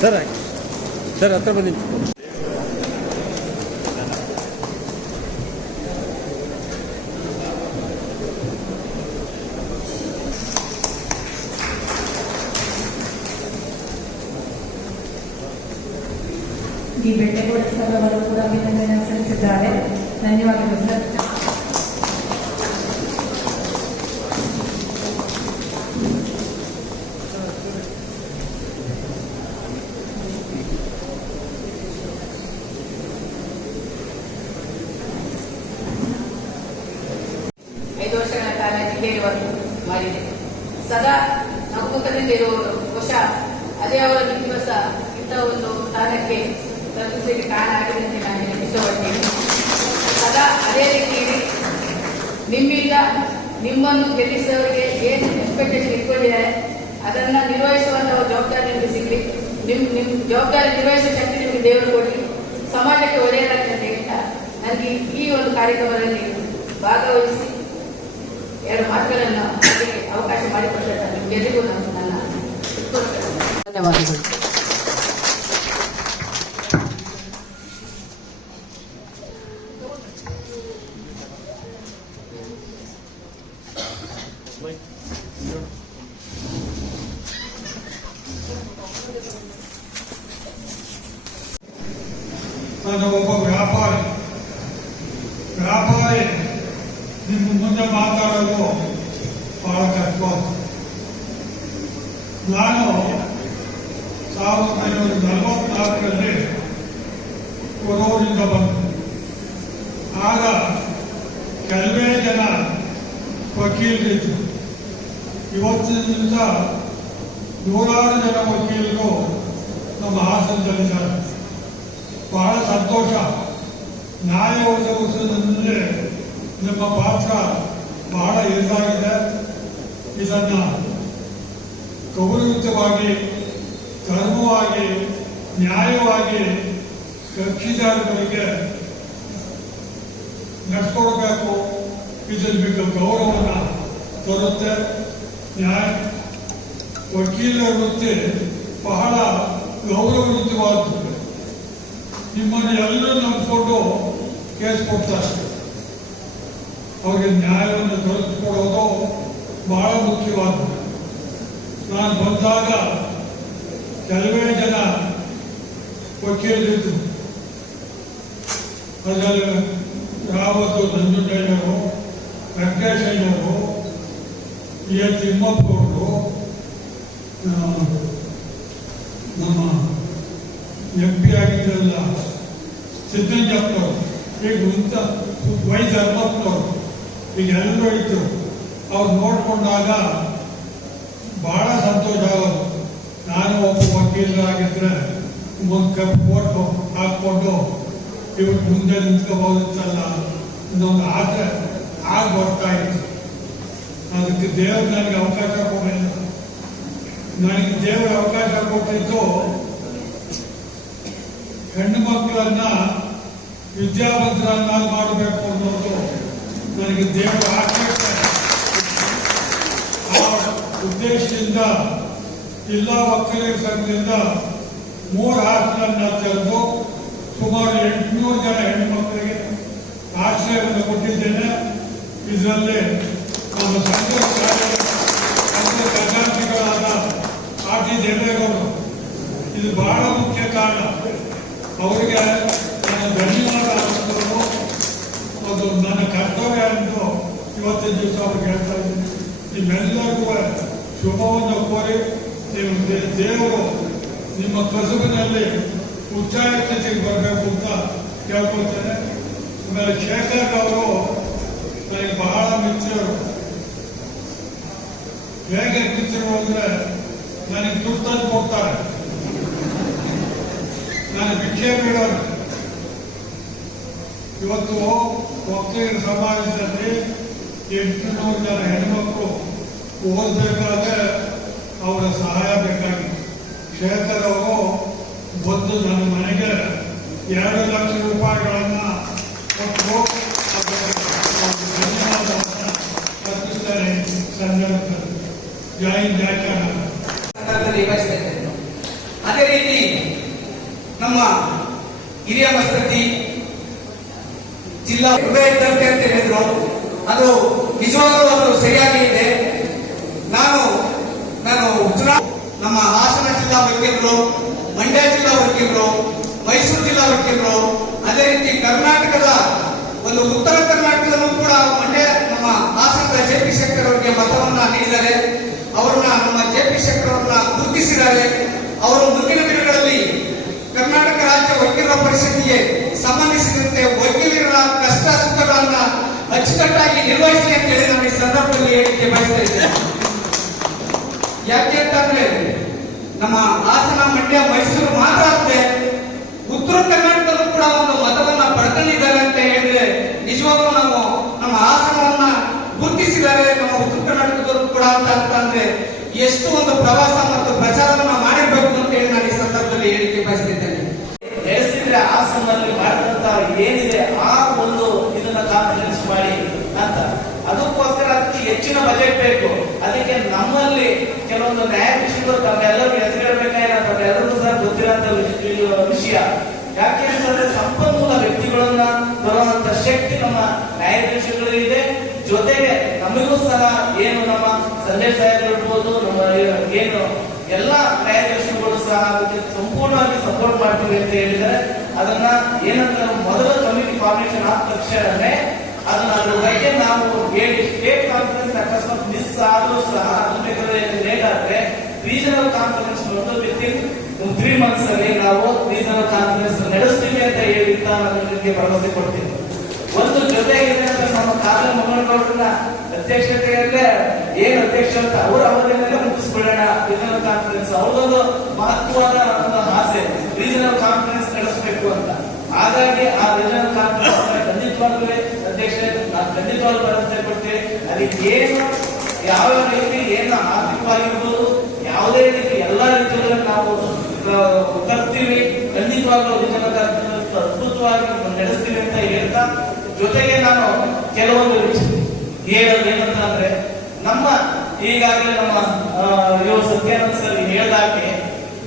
Sir sir ಹತ್ರ ಬನ್ನಿ. ಈ ಬೆಟ್ಟೆಗೌಡ ಸರ್ ಅವರು ಕೂಡ ಅಭಿನಂದನೆ ಸಲ್ಲಿಸಿದ್ದಾರೆ. ಧನ್ಯವಾದಗಳು ಸರ್. ಮಾಡಿದೆ ಸದಾ ನಗುಮುಖದಿಂದ ಇರುವವರು ಬಹುಶಃ ಅದೇ ಅವರ ದಿವಸ ಇಂಥ ಒಂದು ಸ್ಥಾನಕ್ಕೆ ತಲುಪಿಸಲಿಕ್ಕೆ ಕಾರಣ ಆಗಿದೆ ಅಂತ ನಾನು ಇಷ್ಟಪಡ್ತೀನಿ. ಸದಾ ಅದೇ ರೀತಿಯಲ್ಲಿ ನಿಮ್ಮಿಂದ ನಿಮ್ಮನ್ನು ಗೆಲ್ಲಿಸಿದವರಿಗೆ ಏನು ಎಕ್ಸ್ಪೆಕ್ಟೇಷನ್ ಇಟ್ಕೊಂಡಿದ್ದಾರೆ ಅದನ್ನು ನಿರ್ವಹಿಸುವಂತಹ ಜವಾಬ್ದಾರಿ ನಿಮಗೆ ಸಿಗಲಿ. ನಿಮ್ಮ ಜವಾಬ್ದಾರಿ ನಿರ್ವಹಿಸುವ ಶಕ್ತಿ ನಿಮಗೆ ದೇವರು ಕೊಡಲಿ. ಸಮಾಜಕ್ಕೆ ಒಳ್ಳೆಯದಾಗಲಿ ಅಂತ ಹೇಳ್ತಾ ನನಗೆ ಈ ಒಂದು ಕಾರ್ಯಕ್ರಮದಲ್ಲಿ ಭಾಗವಹಿಸಿ ಎರಡು ಮಾತುಗಳನ್ನು ಅವಕಾಶ ಮಾಡಿಕೊಟ್ಟಿದ್ದ ನಿಮಗೆಲ್ಲರಿಗೂ ನನ್ನ ಧನ್ಯವಾದಗಳು. ನಾನು ಒಬ್ಬ ವ್ಯಾಪಾರಿ ನಿಮ್ಮ ಮುಂದೆ ಮಾತಾಡೋದು ಬಹಳ ಕಷ್ಟ. ನಾನು 1944ರಲ್ಲಿ ಕೊರೂರಿಂದ ಬಂದೆ. ಆಗ ಕೆಲವೇ ಜನ ವಕೀಲರಿದ್ದರು. ಇವತ್ತಿನ ದಿವಸ ನೂರಾರು ಜನ ವಕೀಲರು ನಮ್ಮ ಹಾಸನದಲ್ಲಿದ್ದಾರೆ. ಬಹಳ ಸಂತೋಷ. ನ್ಯಾಯ ಒದಗಿಸುವುದರಲ್ಲಿ ನಿಮ್ಮ ಪಾತ್ರ ಬಹಳ ಇದಾಗಿದೆ. ಇದನ್ನು ಗೌರವಯುತವಾಗಿ, ಧರ್ಮವಾಗಿ, ನ್ಯಾಯವಾಗಿ ಕಕ್ಷಿದಾರರಿಗೆ ನಡೆಸ್ಕೊಡ್ಬೇಕು. ಇದರಲ್ಲಿ మీకు ಗೌರವವನ್ನು ತರುತ್ತೆ. ವಕೀಲರ ವೃತ್ತಿ ಬಹಳ ಗೌರವಯುತವಾದ್ದು. ನಿಮ್ಮನ್ನು ಎಲ್ಲರೂ ನಂಬಿಕೊಂಡು ಕೇಸ್ ಕೊಡ್ತಾರೆ. ಅವ್ರಿಗೆ ನ್ಯಾಯವನ್ನು ದೊರಕಿಸಿಕೊಡೋದು ಬಹಳ ಮುಖ್ಯವಾದ್ದು. ನಾನು ಬಂದಾಗ ಕೆಲವೇ ಜನ ವಕೀಲರಿದ್ದರು. ಅದರಲ್ಲಿ ರಾವತ್ತು ನಂಜುಂಡಯ್ಯನವರು, ವೆಂಕಟೇಶಯ್ಯನವರು, ತಿಮ್ಮಪ್ಪವರು, ನಮ್ಮ MP ಆಗಿದ್ರಲ್ಲ ಸಿದ್ದಯ್ಯಪ್ಪನವರು, ಈಗ ವೈ ಧರ್ಮಪ್ಪನವರು, ಈಗ ಎಲ್ಲರೂ ಇದ್ರು. ಅವ್ರು ನೋಡ್ಕೊಂಡಾಗ ಬಹಳ ಸಂತೋಷ ಆಗೋದು. ನಾನು ಒಬ್ಬ ವಕೀಲರಾಗಿದ್ರೆ ಒಂದು ಕಪ್ ಕೊಟ್ಟು ಹಾಕ್ಕೊಂಡು ಇವ್ರು ಮುಂದೆ ನಿಂತ್ಕೋಬಹುದಿತ್ತಲ್ಲ ಇನ್ನೊಂದು ಆಸೆ ಆಗ ಬರ್ತಾ ಇತ್ತು. ಅದಕ್ಕೆ ದೇವರು ನನಗೆ ಅವಕಾಶ ಕೊಡಲಿಲ್ಲ. ನನಗೆ ದೇವರು ಅವಕಾಶ ಕೊಟ್ಟಿದ್ದು ಹೆಣ್ಣು ಮಕ್ಕಳನ್ನ ವಿದ್ಯಾವಂತರನ್ನ ಮಾಡಬೇಕು ಅನ್ನೋದು ನನಗೆ ದೇವರ ಆಶಯ. ಆ ಉದ್ದೇಶದಿಂದ ಜಿಲ್ಲಾ ವಕೀಲರ ಸಂಘದಿಂದ 3 ಹಾಸ್ಟೆಲನ್ನು ತೆರೆದು ಸುಮಾರು 800 ಜನ ಹೆಣ್ಣು ಮಕ್ಕಳಿಗೆ ಆಶ್ರಯವನ್ನು ಕೊಟ್ಟಿದ್ದೇನೆ. ಇದರಲ್ಲಿ ನಮ್ಮ ಸಂಘದ ಖಜಾಂಚಿಗಳಾದ R.T. ದೇವೇಗೌಡರು ಇದು ಬಹಳ ಮುಖ್ಯ ಕಾರಣ. ಅವರಿಗೆ ನಾನು ಧನ್ಯವಾದ ಅನ್ನೋದು ಅದು ನನ್ನ ಕರ್ತವ್ಯ ಎಂದು ಇವತ್ತಿನ ದಿವಸ ಅವ್ರಿಗೆ ಹೇಳ್ತಾ ಇದ್ದೀನಿ. ನಿಮ್ಮೆಲ್ಲರಿಗೂ ಶುಭವನ್ನು ಕೋರಿ ನೀವು ದೇವರು ನಿಮ್ಮ ಕಸುಬಿನಲ್ಲಿ ಉಚ್ಚಾರ ಸ್ಥಿತಿಗೆ ಬರಬೇಕು ಅಂತ ಕೇಳ್ಕೊಳ್ತೇನೆ. ಆಮೇಲೆ ಶೇಖರ್ ಅವರು ನನಗೆ ಬಹಳ ಮಿತ್ರರು. ಹೇಗೆ ಮಿತ್ರರು ಅಂದ್ರೆ ನನಗೆ ದುಡ್ಡು ಕೊಡ್ತಾರೆ, ನಾನು ಭಿಕ್ಷೆ ಬಿಡೋರು. ಇವತ್ತು ವಕೀಲರ ಸಮಾಜದಲ್ಲಿ 800 ಜನ ಹೆಣ್ಮಕ್ಳು ಓದಬೇಕಾದ್ರೆ ಅವರ ಸಹಾಯ ಬೇಕಾಗಿತ್ತು. ಶೇಖರ್ ಅವರು ಬಂದು ನನ್ನ ಮನೆಗೆ 2 ಲಕ್ಷ ರೂಪಾಯಿಗಳನ್ನ ಕೊಟ್ಟು ಅದಕ್ಕೆ ಧನ್ಯವಾದವನ್ನು ಅರ್ಪಿಸ್ತಾರೆ ಸಂದರ್ಭದಲ್ಲಿ. ಜೈ ಜಾಚಾರ ಸಂದರ್ಭದಲ್ಲಿ ಬಯಸ್ತಾ ಇದ್ದೇನೆ. ಅದೇ ರೀತಿ ನಮ್ಮ ಹಿರಿಯ ಮಸ್ತತಿ ಜಿಲ್ಲಾ ಹೃದಯ ಇದ್ದಂತೆ ಅಂತ ಹೇಳಿದ್ರು, ಅದು ನಿಜವಾಗ್ಲೂ ಅದು ಸರಿಯಾಗಿ ಇದೆ. ನಾನು ನಮ್ಮ ಹಾಸನ ಜಿಲ್ಲಾ ವಕೀಲರು, ಮಂಡ್ಯ ಜಿಲ್ಲಾ ವಕೀಲರು, ಮೈಸೂರು ಜಿಲ್ಲಾ ವಕೀಲರು, ಅದೇ ರೀತಿ ಕರ್ನಾಟಕದ ಒಂದು ಉತ್ತರ ಕರ್ನಾಟಕದಲ್ಲೂ ಕೂಡ ನಮ್ಮ ಹಾಸನದ ಜೆ.ಪಿ. ಶೆಟ್ಟರ್ ಅವರಿಗೆ ಮತವನ್ನ ನೀಡಿದ್ದಾರೆ. ಅವರನ್ನ ನಮ್ಮ ಜೆ.ಪಿ. ಶೆಟ್ಟರ್ ಅವರನ್ನ ಗುರುತಿಸಿದ್ದಾರೆ. ಅವರು ಮುಂದಿನ ದಿನಗಳಲ್ಲಿ ಕರ್ನಾಟಕ ರಾಜ್ಯ ವಕೀಲರ ಪರಿಷತ್ತಿಗೆ ಸಂಬಂಧಿಸಿದಂತೆ ವಕೀಲರ ಕಷ್ಟ ಸುಖಗಳನ್ನ ಅಚ್ಚುಕಟ್ಟಾಗಿ ನಿರ್ವಹಿಸಿ ಅಂತ ಹೇಳಿ ನಾನು ಈ ಸಂದರ್ಭದಲ್ಲಿ ಹೇಳಿಕೆ ಬಯಸ್ತಾ ಇದ್ದೇನೆ. ಯಾಕೆ ಅಂತಂದ್ರೆ ನಮ್ಮ ಹಾಸನ, ಮಂಡ್ಯ, ಮೈಸೂರು ಮಾತ್ರ ಅಲ್ಲದೆ ಉತ್ತರ ಕರ್ನಾಟಕದಲ್ಲೂ ಕೂಡ ಒಂದು ಮತವನ್ನ ಪಡ್ಕೊಂಡಿದ್ದಾರೆ ಅಂತ ಹೇಳಿದ್ರೆ ನಿಜವಾಗ್ಲೂ ನಾವು ನಮ್ಮ ಹಾಸನವನ್ನ ಗುರುತಿಸಿದ್ದಾರೆ ನಮ್ಮ ಉತ್ತರ ಕರ್ನಾಟಕದಲ್ಲೂ ಕೂಡ ಅಂತಂದ್ರೆ ಎಷ್ಟು ಒಂದು ಪ್ರವಾಸ ಮತ್ತು ಪ್ರಚಾರವನ್ನ ಮಾಡಿರ್ಬೇಕು ಅಂತ ಹೇಳಿ ನಾನು ಈ ಸಂದರ್ಭದಲ್ಲಿ ಹೇಳಿಕೆ ಬಯಸ್ತಿದ್ದೇನೆ. ನಡೆಸಿದ್ರೆ ಹಾಸನಲ್ಲಿ ಮಾಡಿದಂತ ಏನಿದೆ ಆ ಒಂದು ಇದನ್ನ ಕಾನ್ಫಿಡೆನ್ಸ್ ಮಾಡಿ ಅಂತ, ಅದಕ್ಕೋಸ್ಕರ ಅದಕ್ಕೆ ಹೆಚ್ಚಿನ ಬಜೆಟ್ ಬೇಕು. ಅದಕ್ಕೆ ನಮ್ಮಲ್ಲಿ ಕೆಲವೊಂದು ನ್ಯಾಯಾಧೀಶರು ತಮ್ಮೆಲ್ಲರೂ ಹೆಸರಿಡಬೇಕಾದ್ರೆ ತಮ್ಮೆಲ್ಲರಿಗೂ ಸಹ ಗೊತ್ತಿರೋಂಥ ವಿಷಯ. ಯಾಕೆ ಅಂತಂದ್ರೆ ಸಂಪನ್ಮೂಲ ವ್ಯಕ್ತಿಗಳನ್ನ ಬರುವಂತ ಶಕ್ತಿ ನಮ್ಮ ನ್ಯಾಯಾಧೀಶಗಳಿದೆ. ಜೊತೆಗೆ ನಮಗೂ ಸಹ ಏನು ನಮ್ಮ ಸಂಜಯ್ ಸಾಹೇಬ್ ಇರ್ಬೋದು, ನಮ್ಮ ಏನು ಎಲ್ಲ ನ್ಯಾಯಾಧೀಶರುಗಳು ಸಹ ಅದಕ್ಕೆ ಸಂಪೂರ್ಣವಾಗಿ ಸಪೋರ್ಟ್ ಮಾಡ್ತೀವಿ ಅಂತ ಹೇಳಿದರೆ, ಅದನ್ನ ಏನಂದ್ರೆ ಮೊದಲ ಕಮಿಟಿ ಫಾರ್ಮೇಶನ್ ಆದ ತಕ್ಷಣವೇ ಅದನ್ನ ಅದ್ರ ಬಗ್ಗೆ ನಾವು ಹೇಳಿ ಸ್ಟೇಟ್ ಕಾನ್ಫರೆನ್ಸ್ ಅಕಸ್ಮಾತ್ ಮಿಸ್ ಆದ್ರೂ ಸಹ ಅದು ಬೇಕಾದ್ರೆ ಲೇಟ್ ಆದ್ರೆ ರೀಜನಲ್ ಕಾನ್ಫರೆನ್ಸ್ ವಿತಿನ್ 3 months ಅಲ್ಲಿ ನಾವು ರೀಜನಲ್ ಕಾನ್ಫರೆನ್ಸ್ ನಡೆಸ್ತೀವಿ ಅಂತ ಹೇಳಿ ನಾನು ನಿಮಗೆ ಭರವಸೆ ಕೊಡ್ತೀನಿ. ಒಂದು ಜೊತೆಗೆ ನಮ್ಮ ಕಾಲ ಮಂಗಳಗೌಡರನ್ನ ಅಧ್ಯಕ್ಷತೆಯಲ್ಲೇ ಏನ್ ಅಧ್ಯಕ್ಷ ಅಂತ ಅವರ ಅವಧಿಯಲ್ಲೇ ಮುಗಿಸ್ಕೊಳ್ಳೋಣ ರೀಜನಲ್ ಕಾನ್ಫರೆನ್ಸ್. ಅವ್ರದೊಂದು ಮಹತ್ವವಾದ ಒಂದು ಆಸೆ ರೀಜನಲ್ ಕಾನ್ಫರೆನ್ಸ್ ನಡೆಸಬೇಕು ಅಂತ. ಹಾಗಾಗಿ ಆ ರೀಜನಲ್ ಕಾನ್ಫರೆನ್ಸ್ ಖಂಡಿತವಾಗ್ಲೂ ಖಂಡಿತವಾಗ್ಲೂ ಭರವಸೆ ಕೊಡ್ತೀವಿ. ಅದಕ್ಕೆ ಏನು ಯಾವ ರೀತಿ ಏನು ಆರ್ಥಿಕವಾಗಿರ್ಬೋದು ಯಾವುದೇ ರೀತಿ ಎಲ್ಲಾ ರೀತಿಯಲ್ಲಿ ನಾವು ತರ್ತೀವಿ. ಖಂಡಿತವಾಗ್ಲೂ ರೀಜನಲ್ ಕಾನ್ಫರೆನ್ಸ್ ಅದ್ಭುತವಾಗಿ ನಡೆಸ್ತೀವಿ ಅಂತ ಹೇಳ್ತಾ, ಜೊತೆಗೆ ನಾನು ಕೆಲವೊಂದು ಹೇಳೋದು ಏನಂತ ಅಂದ್ರೆ ನಮ್ಮ ಈಗಾಗಲೇ ನಮ್ಮ ಸತ್ಯಾನಂದ ಸರ್ ಹೇಳಿದಾಗೆ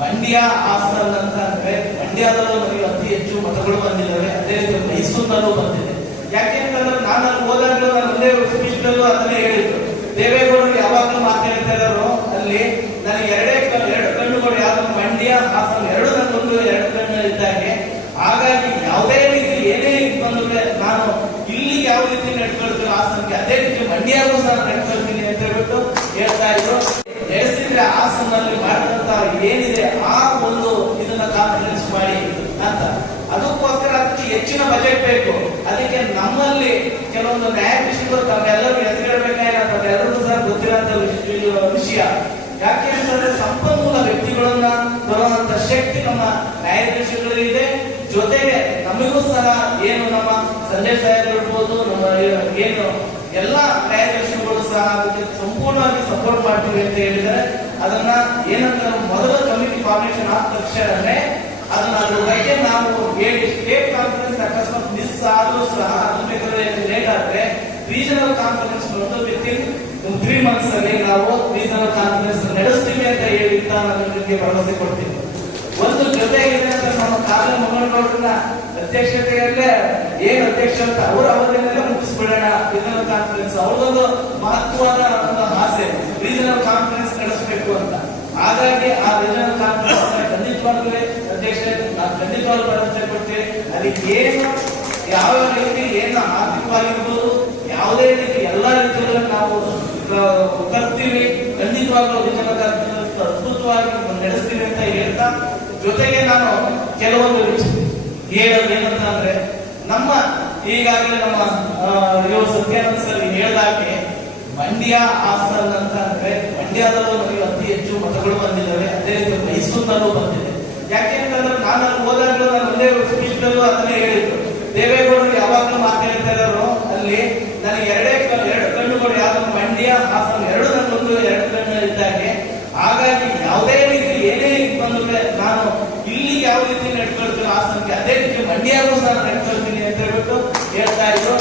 ಮಂಡ್ಯ ಹಾಸನ ಅಂತ ಅಂದ್ರೆ ಮಂಡ್ಯದಲ್ಲೂ ನಮಗೆ ಅತಿ ಹೆಚ್ಚು ಮತಗಳು ಬಂದಿದ್ದಾವೆ. ಅದೇ ರೀತಿ ಮೈಸೂರಿನಲ್ಲೂ ಬಂದಿದೆ. ಯಾಕೆ ಅಂತಂದ್ರೆ ನಾನು ಅಲ್ಲಿ ಹೋದಾಗಲೂ ನಾನು ಒಂದೇ ಸ್ಪೀಚ್ನಲ್ಲೂ ಅದನ್ನೇ ಹೇಳಿದ್ರು. ದೇವೇಗೌಡರು ಯಾವಾಗಲೂ ಮಾತಾಡ್ತಾ ಇದ್ದಾರೋ ಅಲ್ಲಿ ನನಗೆ ಎರಡು ಕಣ್ಣುಗಳು ಯಾವ್ದು ಮಂಡ್ಯ ಹಾಸನ ಎರಡು ನನ್ನೊಂದು 2 ಕಣ್ಣು ಇದ್ದಾಗೆ. ಹಾಗಾಗಿ ಯಾವುದೇ ರೀತಿ ಏನೇ ಬಂದ್ರೆ ನಾನು ಇಲ್ಲಿ ಯಾವ ರೀತಿ ನಡ್ಕೊಳ್ತೀನಿ ಹಾಸನಕ್ಕೆ ಅದೇ ರೀತಿ ಮಂಡ್ಯಗೂ ಸಹ ನಡ್ಕೊಳ್ತೀನಿ ಅಂತ ಹೇಳ್ಬಿಟ್ಟು ಹೇಳ್ತಾ ಇದ್ರು. ನಡೆಸಿದ್ರೆ ಹಾಸನಲ್ಲಿ ಮಾಡಿದಂತ ಏನಿದೆ ಆ ಒಂದು ಇದನ್ನ ಕಾನ್ಫಿಡೆನ್ಸ್ ಮಾಡಿ ಅಂತ, ಅದಕ್ಕೋಸ್ಕರ ಅದಕ್ಕೆ ಹೆಚ್ಚಿನ ಬಜೆಟ್ ಬೇಕು. ಅದಕ್ಕೆ ನಮ್ಮಲ್ಲಿ ಕೆಲವೊಂದು ನ್ಯಾಯಾಧೀಶರು ತಮ್ಮೆಲ್ಲರೂ ಹೆಸರಿಡಬೇಕಾದ್ರೆ ತಮ್ಮೆಲ್ಲರಿಗೂ ಸಹ ಗೊತ್ತಿರೋಂಥ ವಿಷಯ. ಯಾಕೆ ಅಂತಂದ್ರೆ ಸಂಪನ್ಮೂಲ ವ್ಯಕ್ತಿಗಳನ್ನ ಬರುವಂತ ಶಕ್ತಿ ನಮ್ಮ ನ್ಯಾಯಾಧೀಶಗಳಿದೆ. ಜೊತೆಗೆ ನಮಗೂ ಸಹ ಏನು ನಮ್ಮ ಸಂಜಯ್ ಸಾಹೇಬ್ ಇರ್ಬೋದು, ನಮ್ಮ ಏನು ಎಲ್ಲ ನ್ಯಾಯಾಧೀಶರುಗಳು ಸಹ ಅದಕ್ಕೆ ಸಂಪೂರ್ಣವಾಗಿ ಸಪೋರ್ಟ್ ಮಾಡ್ತೀವಿ ಅಂತ ಹೇಳಿದರೆ, ಅದನ್ನ ಏನಂದ್ರೆ ಮೊದಲ ಕಮಿಟಿ ಫಾರ್ಮೇಶನ್ ಆದ ತಕ್ಷಣವೇ ಅದನ್ನ ಅದ್ರ ಬಗ್ಗೆ ನಾವು ಹೇಳಿ ಸ್ಟೇಟ್ ಕಾನ್ಫರೆನ್ಸ್ ಅಕಸ್ಮಾತ್ ಮಿಸ್ ಆದ್ರೂ ಸಹ ಅದು ಬೇಕಾದ್ರೆ ಲೇಟ್ ಆದ್ರೆ ರೀಜನಲ್ ಕಾನ್ಫರೆನ್ಸ್ ವಿತಿನ್ 3 months ಅಲ್ಲಿ ನಾವು ರೀಜನಲ್ ಕಾನ್ಫರೆನ್ಸ್ ನಡೆಸ್ತೀವಿ ಅಂತ ಹೇಳಿ ನಾನು ನಿಮಗೆ ಭರವಸೆ ಕೊಡ್ತೀನಿ. ಒಂದು ಜೊತೆಗೆ ನಮ್ಮ ಕಾಲ ಮಂಗಳಗೌಡರನ್ನ ಅಧ್ಯಕ್ಷತೆಯಲ್ಲೇ ಏನ್ ಅಧ್ಯಕ್ಷ ಅಂತ ಅವರ ಅವಧಿಯಲ್ಲೇ ಮುಗಿಸ್ಕೊಳ್ಳೋಣ ರೀಜನಲ್ ಕಾನ್ಫರೆನ್ಸ್. ಅವ್ರದೊಂದು ಮಹತ್ವವಾದ ಒಂದು ಆಸೆ ರೀಜನಲ್ ಕಾನ್ಫರೆನ್ಸ್ ನಡೆಸಬೇಕು ಅಂತ. ಹಾಗಾಗಿ ಆ ರೀಜನಲ್ ಕಾನ್ಫರೆನ್ಸ್ ಖಂಡಿತವಾಗ್ಲೂ ಖಂಡಿತವಾಗ್ಲೂ ಭರವಸೆ ಕೊಡ್ತೀವಿ. ಅದಕ್ಕೆ ಏನು ಯಾವ ರೀತಿ ಏನು ಆರ್ಥಿಕವಾಗಿರ್ಬೋದು ಯಾವುದೇ ರೀತಿ ಎಲ್ಲಾ ರೀತಿಯಲ್ಲಿ ನಾವು ತರ್ತೀವಿ. ಖಂಡಿತವಾಗ್ಲೂ ರೀಜನಲ್ ಕಾನ್ಫರೆನ್ಸ್ ಅದ್ಭುತವಾಗಿ ನಡೆಸ್ತೀವಿ ಅಂತ ಹೇಳ್ತಾ, ಜೊತೆಗೆ ನಾನು ಕೆಲವೊಂದು ಹೇಳೋದು ಏನಂತ ಅಂದ್ರೆ ನಮ್ಮ ಈಗಾಗಲೇ ನಮ್ಮ ಸತ್ಯಾನಂದ ಸರ್ ಹೇಳಿದಾಗೆ ಮಂಡ್ಯ ಹಾಸನ ಅಂತ ಅಂದ್ರೆ ಮಂಡ್ಯದಲ್ಲೂ ನಮಗೆ ಅತಿ ಹೆಚ್ಚು ಮತಗಳು ಬಂದಿದ್ದಾವೆ. ಅದೇ ರೀತಿ ಮೈಸೂರಿನಲ್ಲೂ ಬಂದಿದೆ. ಯಾಕೆ ಅಂತಂದ್ರೆ ನಾನು ಅಲ್ಲಿ ಹೋದಾಗಲೂ ನಾನು ಒಂದೇ ಸ್ಪೀಚ್ನಲ್ಲೂ ಅದನ್ನೇ ಹೇಳಿದ್ರು. ದೇವೇಗೌಡರು ಯಾವಾಗಲೂ ಮಾತಾಡ್ತಾ ಇದ್ದಾರೋ ಅಲ್ಲಿ ನನಗೆ ಎರಡು ಕಣ್ಣುಗಳು ಯಾವ್ದು ಮಂಡ್ಯ ಹಾಸನ ಎರಡು ನನ್ನೊಂದು 2 ಕಣ್ಣು ಇದ್ದಾಗೆ. ಹಾಗಾಗಿ ಯಾವುದೇ ರೀತಿ ಏನೇ ಬಂದ್ರೆ ನಾನು ಇಲ್ಲಿ ಯಾವ ರೀತಿ ನಡ್ಕೊಳ್ತೀನಿ ಹಾಸನಕ್ಕೆ ಅದೇ ರೀತಿ ಮಂಡ್ಯಗೂ ಸಹ ನಡ್ಕೊಳ್ತೀನಿ ಅಂತ ಹೇಳ್ಬಿಟ್ಟು ಹೇಳ್ತಾ ಇದ್ರು.